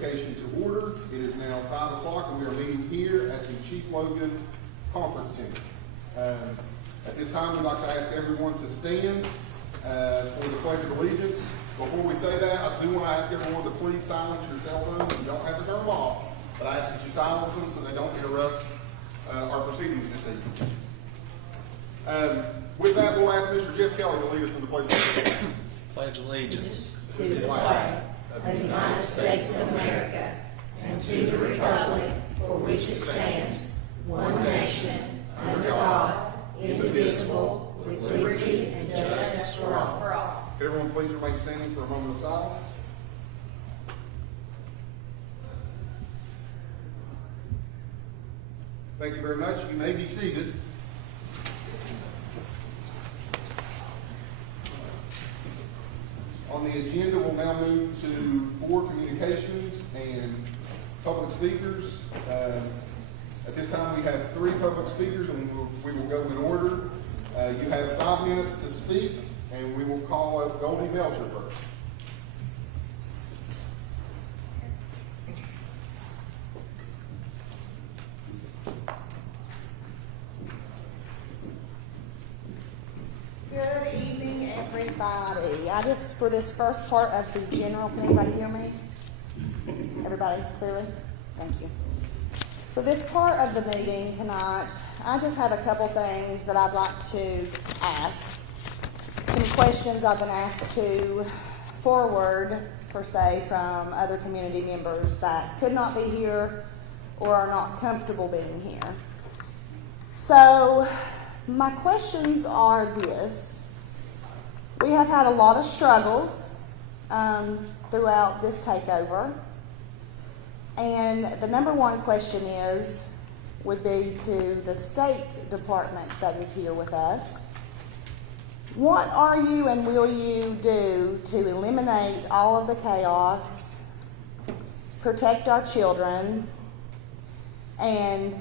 education to order. It is now 5 o'clock and we are meeting here at the Chief Logan Conference Center. At this time, we'd like to ask everyone to stand for the Pledge of Allegiance. Before we say that, I do want to ask everyone to please silence your cell phones. You don't have to turn them off, but I ask that you silence them so they don't interrupt our proceedings this evening. With that, we'll ask Mr. Jeff Kelly to lead us in the Pledge of Allegiance. Pledge allegiance to the flag of the United States of America and to the republic for which it stands, one nation, under God, indivisible, with liberty and justice for all. Could everyone please remain standing for a moment of silence? Thank you very much. You may be seated. On the agenda, we'll now move to board communications and public speakers. At this time, we have 3 public speakers, and we will go in order. You have 5 minutes to speak, and we will call up Goldie Belcher first. Good evening, everybody. For this first part of the general, can anybody hear me? Everybody clearly? Thank you. For this part of the meeting tonight, I just have a couple things that I'd like to ask. Some questions I've been asked to forward, per se, from other community members that could not be here or are not comfortable being here. So, my questions are this. We have had a lot of struggles throughout this takeover. And the number one question would be to the State Department that is here with us. What are you and will you do to eliminate all of the chaos, protect our children, and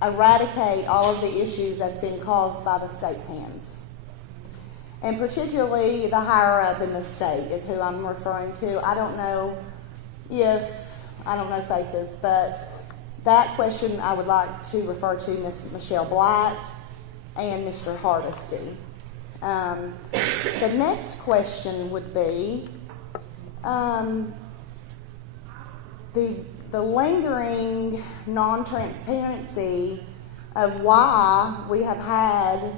eradicate all of the issues that's been caused by the state's hands? And particularly the higher up in the state is who I'm referring to. I don't know faces, but that question I would like to refer to Ms. Michelle Blight and Mr. Hardesty. The next question would be the lingering non-transparency of why we have had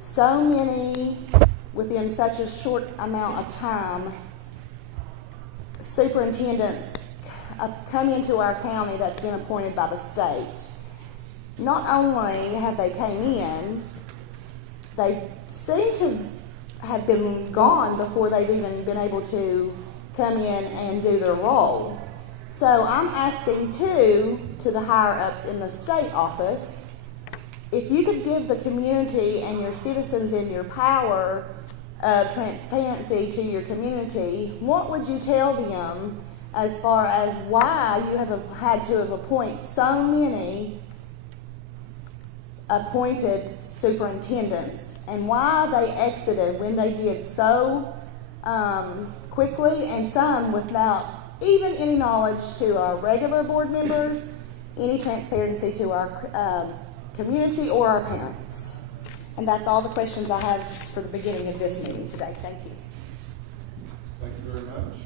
so many, within such a short amount of time, superintendents come into our county that's been appointed by the state. Not only have they came in, they seem to have been gone before they've even been able to come in and do their role. So I'm asking to the higher ups in the state office, if you could give the community and your citizens in your power of transparency to your community, what would you tell them as far as why you have had to have appointed so many appointed superintendents and why they exited when they did so quickly, and some without even any knowledge to our regular board members, any transparency to our community or our parents. And that's all the questions I have for the beginning of this meeting today. Thank you. Thank you very much.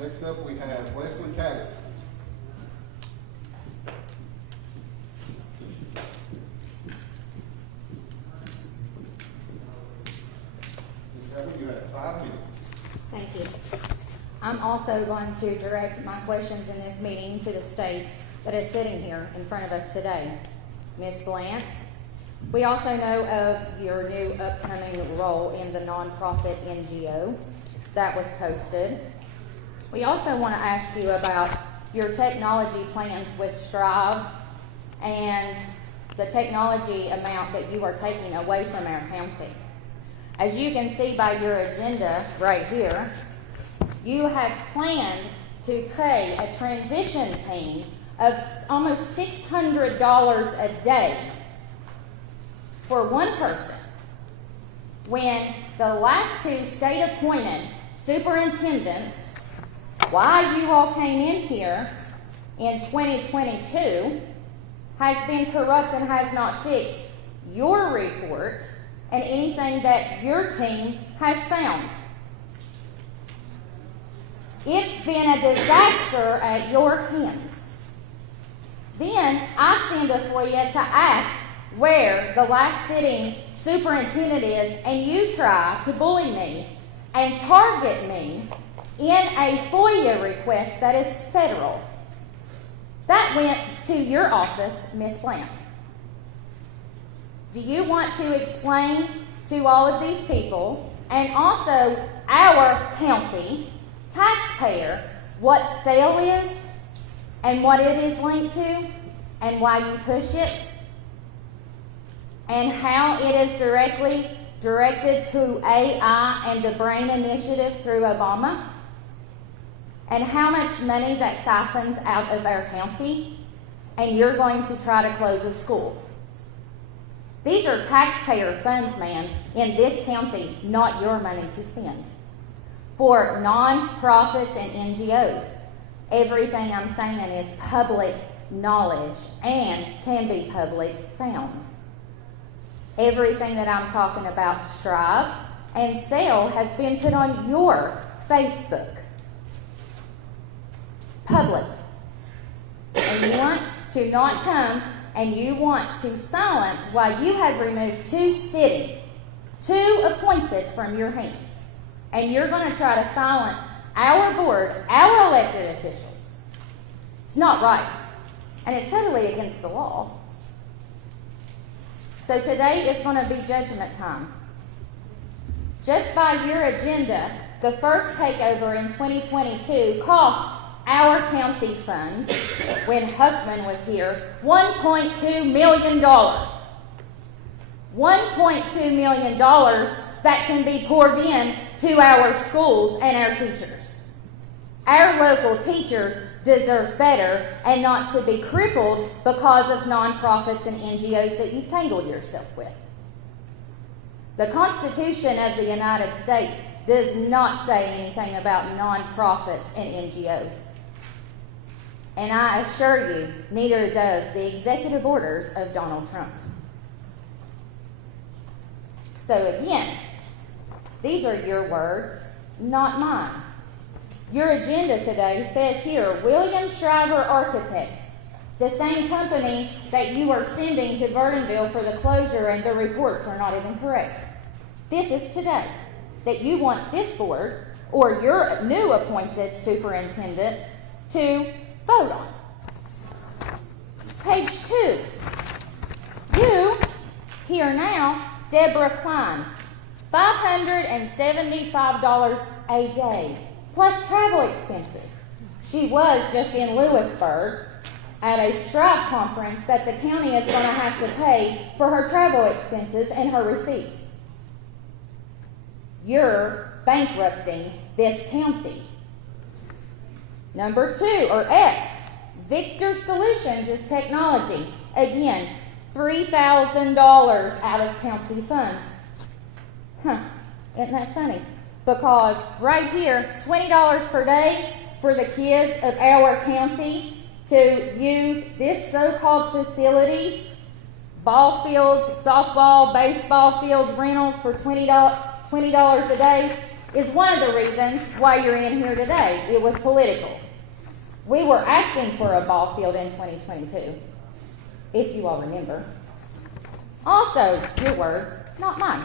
Next up, we have Leslie Cabot. Ms. Cabot, you have 5 minutes. Thank you. I'm also going to direct my questions in this meeting to the state that is sitting here in front of us today. Ms. Blant, we also know of your new upcoming role in the nonprofit NGO that was posted. We also want to ask you about your technology plans with Strive and the technology amount that you are taking away from our county. As you can see by your agenda right here, you have planned to pay a transition team of almost $600 a day for one person, when the last 2 state-appointed superintendents why you all came in here in 2022 has been corrupt and has not fixed your report and anything that your team has found. It's been a disaster at your hands. Then I stand before you to ask where the last sitting superintendent is, and you try to bully me and target me in a FOIA request that is federal. That went to your office, Ms. Blant. Do you want to explain to all of these people, and also our county taxpayer, what SAIL is and what it is linked to and why you push it and how it is directly directed to AI and the BRAIN initiative through Obama, and how much money that siphons out of our county, and you're going to try to close a school? These are taxpayer funds, man, in this county, not your money to spend. For nonprofits and NGOs, everything I'm saying is public knowledge and can be public found. Everything that I'm talking about, Strive and SAIL, has been put on your Facebook. Public. And you want to not come, and you want to silence why you have removed two appointed from your hands. And you're going to try to silence our board, our elected officials. It's not right. And it's totally against the law. So today is going to be judgment time. Just by your agenda, the first takeover in 2022 cost our county funds, when Huffman was here, $1.2 million. $1.2 million that can be poured in to our schools and our teachers. Our local teachers deserve better and not to be crippled because of nonprofits and NGOs that you've tangled yourself with. The Constitution of the United States does not say anything about nonprofits and NGOs. And I assure you, neither does the executive orders of Donald Trump. So again, these are your words, not mine. Your agenda today says here, William Shriver Architects, the same company that you are sending to Verdunville for the closure, and the reports are not even correct. This is today, that you want this board, or your new appointed superintendent, to vote on. Page 2. You, here now, Deborah Klein, $575 a day, plus travel expenses. She was just in Lewisburg at a Strive conference that the county is going to have to pay for her travel expenses and her receipts. You're bankrupting this county. Number 2, or F, Victor Solutions is technology. Again, $3,000 out of county funds. Isn't that funny? Because right here, $20 per day for the kids of our county to use this so-called facilities, ball fields, softball, baseball fields, rentals for $20 a day is one of the reasons why you're in here today. It was political. We were asking for a ball field in 2022, if you all remember. Also, your words, not mine.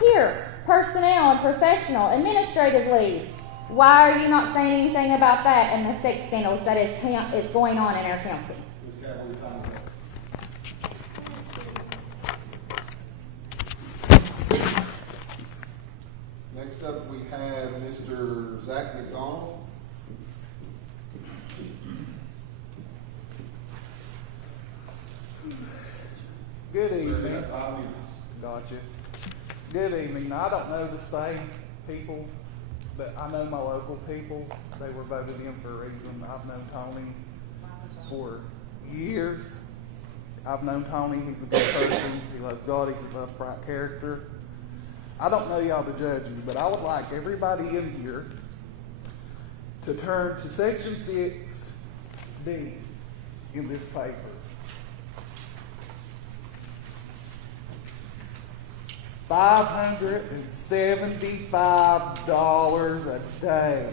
Here, personnel and professional administrative leave. Why are you not saying anything about that and the sex scandals that is going on in our county? Next up, we have Mr. Zach McDonald. Good Sir, you evening. have 5 minutes. Gotcha. Good evening. Now, I don't know the same people, but I know my local people. They were voted in for a reason. I've known Tony for years. I've known Tony. He's a good person. He loves God. He's an upright character. I don't know y'all to judge you, but I would like everybody in here to turn to section 6D in this paper. $575 a day.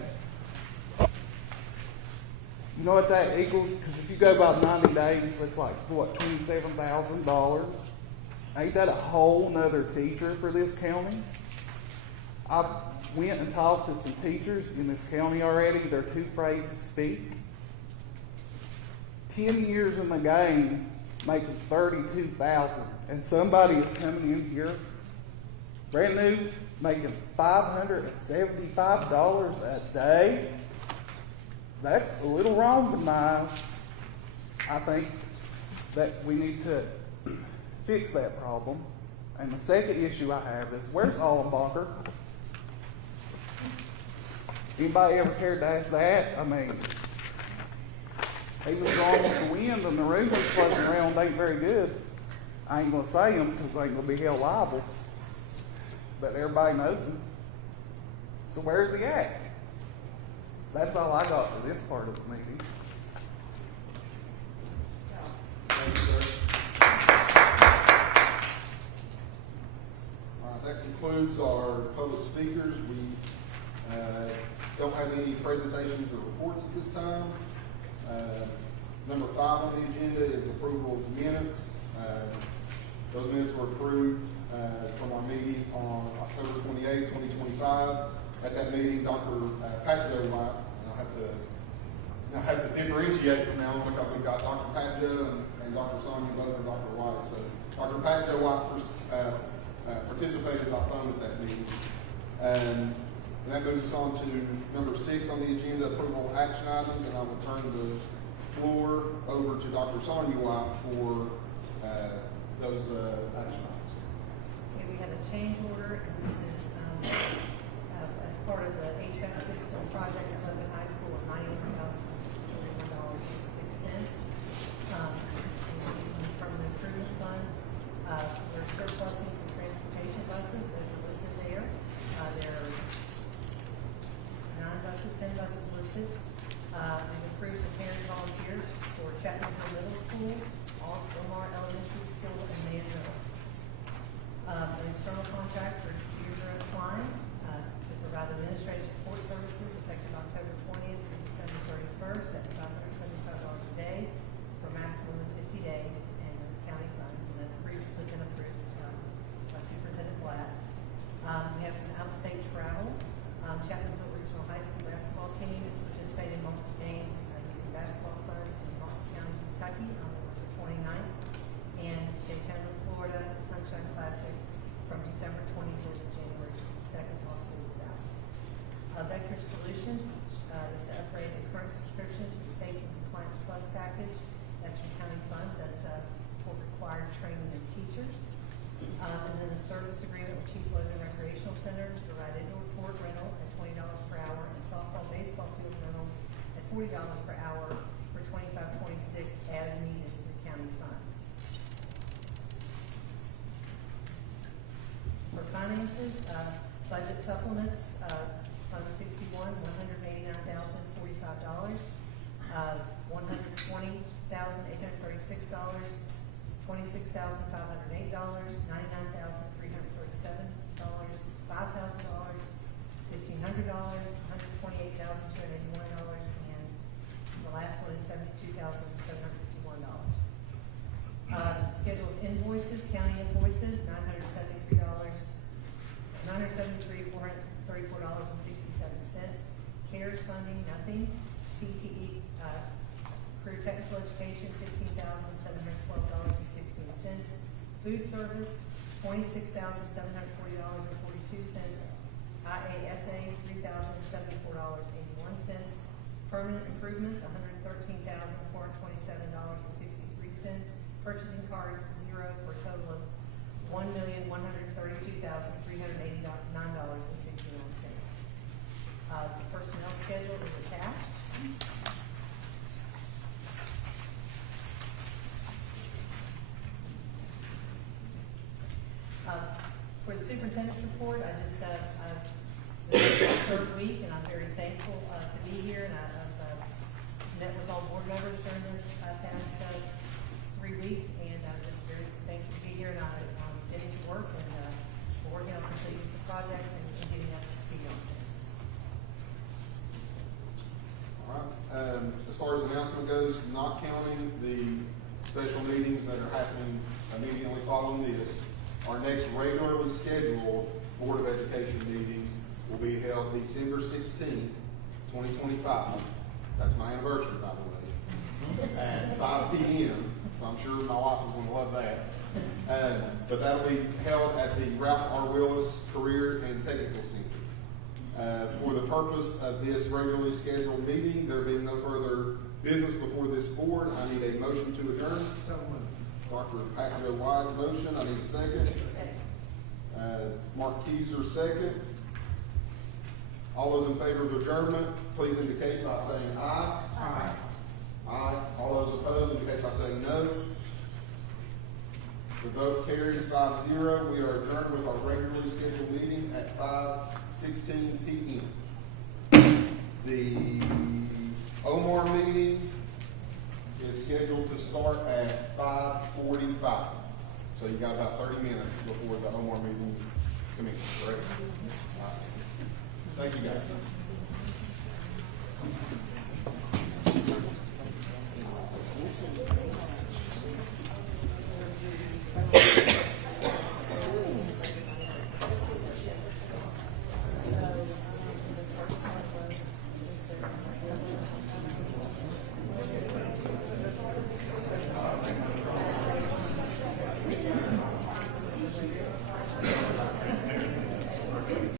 You know what that equals? Because if you go about 90 days, that's like, what, $27,000? Ain't that a whole nother teacher for this county? I went and talked to some teachers in this county already. They're too afraid to speak. 10 years in the game, making $32,000, and somebody is coming in here, brand new, making $575 a day. That's a little wrong to my. I think that we need to fix that problem. And the second issue I have is, where's Allenbacher? Anybody ever cared to ask that? I mean, he was gone with the wind and the rumors floating around ain't very good. I ain't gonna say them because I ain't gonna be held liable. But everybody knows him. So where's he at? That's all I got for this part of the meeting. Thank you, sir. All right, that concludes our public speakers. We don't have any presentations or reports at this time. Number 5 on the agenda is the approval of minutes. Those minutes were approved from our meeting on October 28, 2025. At that meeting, Dr. Pat Joe White, I have to differentiate from now on because we've got Dr. Pat Joe and Dr. Sonia both and Dr. White. So Dr. Pat Joe White participated by phone at that meeting. And that moves us on to number 6 on the agenda, approval of action items, and I will turn the floor over to Dr. Sonia White for those action items. Okay, we have a change order, and this is as part of the HVAC system project at Logan High School of $91,041.06. From the improvement fund, we're surplusing some transportation buses. Those are listed there. There are 9 buses, 10 buses listed. We've approved some parent volunteers for Chattanooga Middle School, Logan Elementary School, and Manville. An external contract for Deirdre Klein to provide administrative support services effective October 20th through December 31st at $575 a day for a maximum of 50 days, and it's county funds, and that's previously been approved by Superintendent Blatt. We have some out-of-state travel. Chattanooga Regional High School basketball team is participating in multiple games using basketball funds in Martin County, Kentucky on November 29th, and Daytona, Florida, the Sunshine Classic from December 24th to January 2nd while school is out. Vector Solutions is to upgrade the current subscription to the Safety and Compliance Plus package. That's from county funds. That's for required training of teachers. And then a service agreement with Chief Logan Recreational Center to provide indoor court rental at $20 per hour and softball baseball field rental at $40 per hour for 25-26 as needed through county funds. For finances, budget supplements, Fund 61, $189,045, $120,836, $26,508, $99,337, $5,000, $1,500, $128,281, and the last one is $72,751. Schedule of invoices, county invoices, $973,434.67. CARES funding, nothing. CTE, career technical education, $15,712.16. Food service, $26,740.42. IASA, $3,074.81. Permanent improvements, $113,427.63. Purchasing cards, 0 for a total of $1,132,389.69. The personnel schedule is attached. For the superintendent's report, I just, this is the 3rd week, and I'm very thankful to be here members during this past 3 weeks, and I'm just very thankful to be here, and I'm getting to work, and we're working on completing some projects and getting up to speed on things. All right, as far as announcement goes, not counting the special meetings that are happening immediately following this, our next regularly scheduled Board of Education meeting will be held December 16th, 2025. That's my anniversary, by the way, at 5 p.m., so I'm sure my wife is gonna love that. But that'll be held at the Ralph R. Willis Career and Technical Center. For the purpose of this regularly scheduled meeting, there being no further business before this board, I need a motion to adjourn. Dr. Patrick White motion, I need a second. Mark Keyser second. All those in favor of adjournment, please indicate by saying aye. Aye. Aye. All those opposed indicate by saying no. The vote carries 5-0. We are adjourned with our regularly scheduled meeting at 5:16 p.m. The Omar meeting is scheduled to start at 5:45. So you got about 30 minutes before the Omar meeting commences, correct? All right. Thank you, guys.